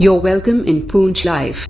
You're welcome in Poonch Live.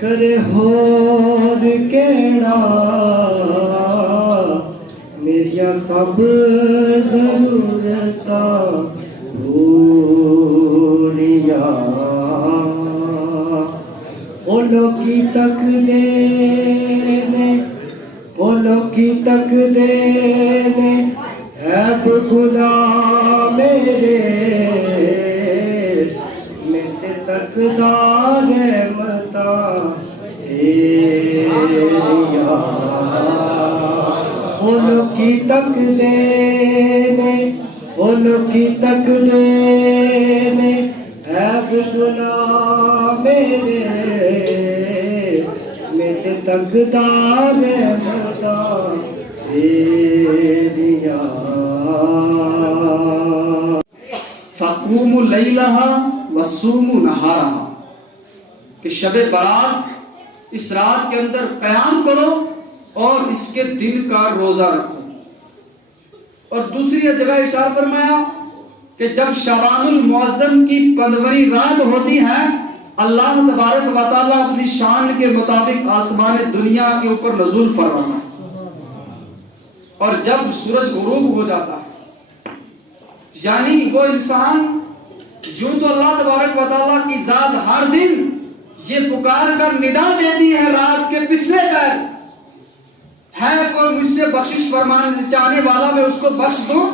کرے ہور کیڑا میریاں سب ضرورتاں پوریاں او لوکی تک دے نے عیب گناہ میرے میں تے تقدار رحمتاں تیریاں او لوکی تک دے نے عیب گناہ میرے میں تے تقدار رحمتاں تیریاں فَقُومُوا لَيْلَهَا وَصُومُوا نَهَارَهَا کہ شب برات اس رات کے اندر قیام کرو اور اس کے دن کا روزہ رکھو. اور دوسری جگہ اشارہ فرمایا کہ جب شعبان المعظم کی 15ویں رات ہوتی ہے اللہ تبارک و تعالیٰ اپنی شان کے مطابق آسمان دنیا کے اوپر نزول فرماتا ہے. اور جب سورج غروب ہو جاتا ہے یعنی وہ انسان یوں تو اللہ تبارک و تعالیٰ کی ذات ہر دن یہ پکار کر ندا دیتی ہے رات کے پچھلے پہر ہے کوئی مجھ سے بخشش فرمانے چاہنے والا میں اس کو بخش دوں,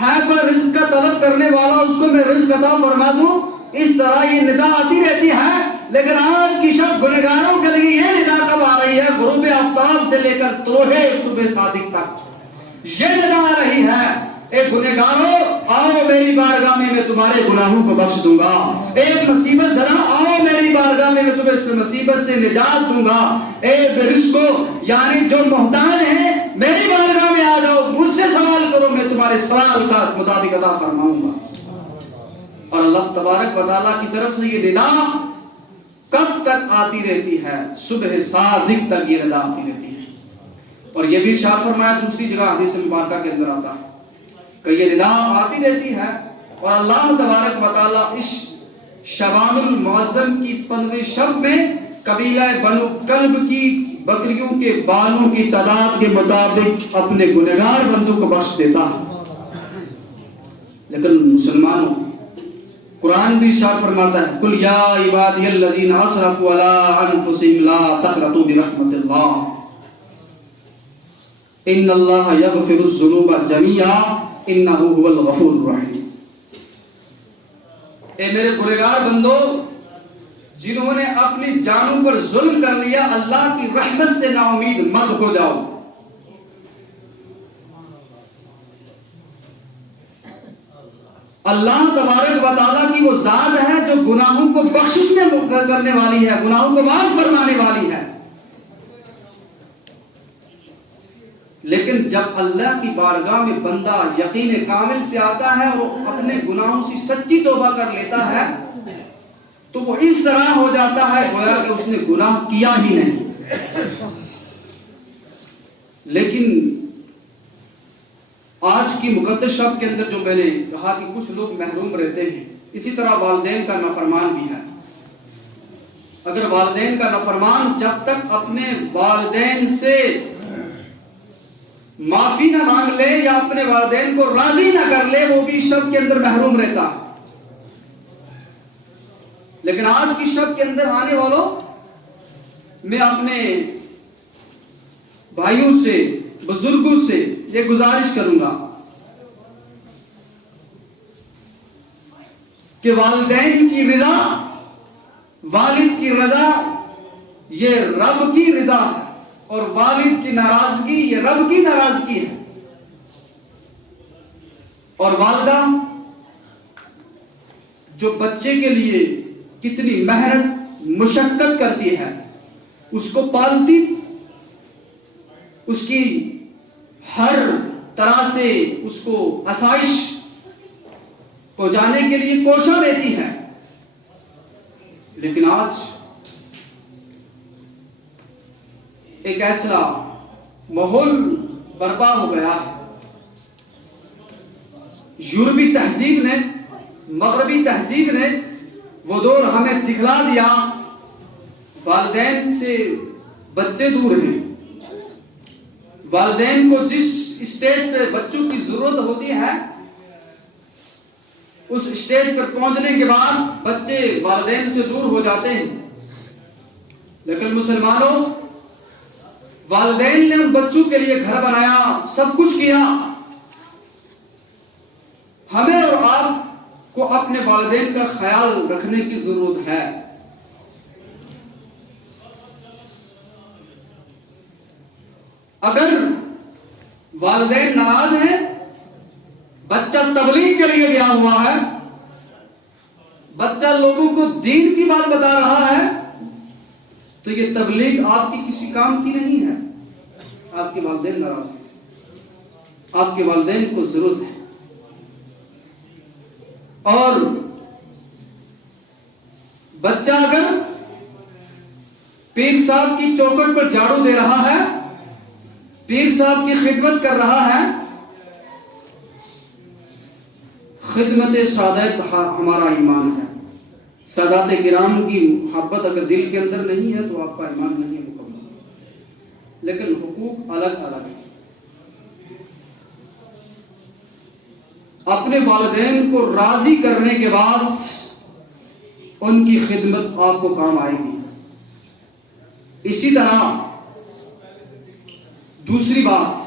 ہے کوئی رزق کا طلب کرنے والا اس کو میں رزق عطا فرما دوں. اس طرح یہ ندا آتی رہتی ہے. لیکن آج کی شب گنہگاروں کے لیے یہ ندا کب آ رہی ہے؟ غروب آفتاب سے لے کر طلوع صبح صادق تک یہ ندا آ رہی ہے, اے گنہگاروں آؤ میری بارگاہ میں میں تمہارے گناہوں کو بخش دوں گا. ایک مصیبت زدہ آؤ میری بارگاہ میں میں تمہیں اس مصیبت سے نجات دوں گا. اے بے رزقو یعنی جو محتاج ہیں میری بارگاہ میں آ جاؤ, مجھ سے سوال کرو, میں تمہارے سوال کا مطابق عطا فرماؤں گا. اور اللہ تبارک و تعالیٰ کی طرف سے یہ ندا کب تک آتی رہتی ہے؟ صبح صادق تک یہ ندا آتی رہتی ہے. اور یہ بھی ارشاد فرمایا دوسری جگہ حدیث مبارکہ کے اندر آتا ہے کہ یہ ندا آتی رہتی ہے. اور اللہ تبارک و تعالیٰ اس شعبان المعظم کی 15ویں شب میں قبیلہ بنو کلب کی بکریوں کے بالوں کی تعداد کے مطابق اپنے گنہگار بندوں کو بخش دیتا ہے. لیکن مسلمانوں قرآن بھی ارشاد فرماتا ہے قل یا عبادی الذین اسرفوا علی انفسہم لا تقنطوا برحمت اللہ ان اللہ یغفر الذنوب جميعا انہ هو الغفور الرحیم. اے میرے گنہگار بندو جنہوں نے اپنی جانوں پر ظلم کر لیا, اللہ کی رحمت سے نا امید مت ہو جاؤ. اللہ تبارک و تعالیٰ کی وہ ذات ہے جو گناہوں کو بخشش کرنے والی ہے، گناہوں کو معاف فرمانے والی ہے. لیکن جب اللہ کی بارگاہ میں بندہ یقین کامل سے آتا ہے اور اپنے گناہوں سے سچی توبہ کر لیتا ہے تو وہ اس طرح ہو جاتا ہے گویا کہ اس نے گناہ کیا ہی نہیں. لیکن آج کی مقدس شب کے اندر جو میں نے کہا کہ کچھ لوگ محروم رہتے ہیں، اسی طرح والدین کا نافرمان بھی ہے. اگر والدین کا نافرمان جب تک اپنے والدین سے معافی نہ مانگ لے یا اپنے والدین کو راضی نہ کر لے وہ بھی شب کے اندر محروم رہتا. لیکن آج کی شب کے اندر آنے والوں میں اپنے بھائیوں سے بزرگوں سے یہ گزارش کروں گا کہ والدین کی رضا، والد کی رضا یہ رب کی رضا ہے اور والد کی ناراضگی یہ رب کی ناراضگی ہے. اور والدہ جو بچے کے لیے کتنی محنت مشقت کرتی ہے، اس کو پالتی، اس کی ہر طرح سے اس کو آسائش پہنچانے کے لیے کوشاں لیتی ہے. لیکن آج ایک ایسا ماحول برپا ہو گیا ہے، یورپی تہذیب نے، مغربی تہذیب نے وہ دور ہمیں دکھلا دیا. والدین سے بچے دور ہیں. والدین کو جس اسٹیج پہ بچوں کی ضرورت ہوتی ہے اس اسٹیج پر پہنچنے کے بعد بچے والدین سے دور ہو جاتے ہیں. لیکن مسلمانوں، والدین نے ان بچوں کے لیے گھر بنایا، سب کچھ کیا. ہمیں اور آپ کو اپنے والدین کا خیال رکھنے کی ضرورت ہے. اگر والدین ناراض ہیں، بچہ تبلیغ کے لیے گیا ہوا ہے، بچہ لوگوں کو دین کی بات بتا رہا ہے، تو یہ تبلیغ آپ کی کسی کام کی نہیں ہے. آپ کے والدین ناراض ہیں، آپ کے والدین کو ضرورت ہے. اور بچہ اگر پیر صاحب کی چوکھٹ پر جھاڑو دے رہا ہے، پیر صاحب کی خدمت کر رہا ہے، خدمت سادات ہمارا ایمان ہے. سادات کرام کی محبت اگر دل کے اندر نہیں ہے تو آپ کا ایمان نہیں ہے مکمل. لیکن حقوق الگ الگ ہیں. اپنے والدین کو راضی کرنے کے بعد ان کی خدمت آپ کو کام آئے گی. اسی طرح دوسری بات،